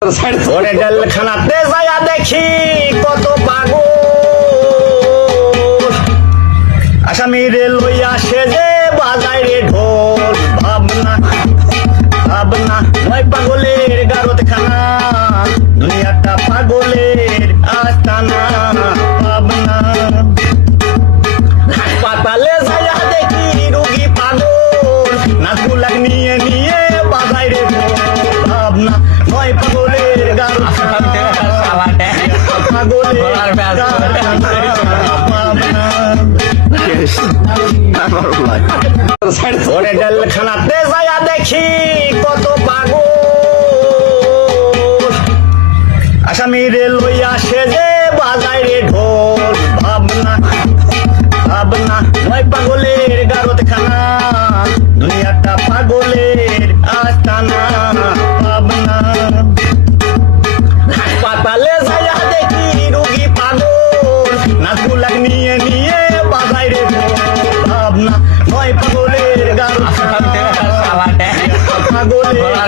ওরে জেলখানাতে যায়া দেখি কত পাগল আসামিরে লইয়া সেজে বাজায় রে ঢোল। ভাবনা ভাবনা নয় পাগলের গারদখানা, দুনিয়াটা পাগলের আস্তানা। ভাবনা হাসপাতালে যায়া দেখি রোগী পাগল, নাচগুলাক নিয়ে নিয়ে বাজায় রে ঢোল। ভাবনা নয় পাগলের গারদখানা, পাগলের ওরে জেলখানাতে যায়া দেখি কত পাগল আসামিরে লইয়া সেজে বাজায় রে ঢোল। ভাবনা ভাবনা নয় পাগলের গারদখানা, দুনিয়াটা পাগলের আস্তানা। ভাবনা হাসপাতালে যায়া দেখি রোগী পাগল, নাচগুলাক নিয়ে নিয়ে বাজায় রে ঢোল। ভাবনা নয় পাগলের গারদখানা, পাগলের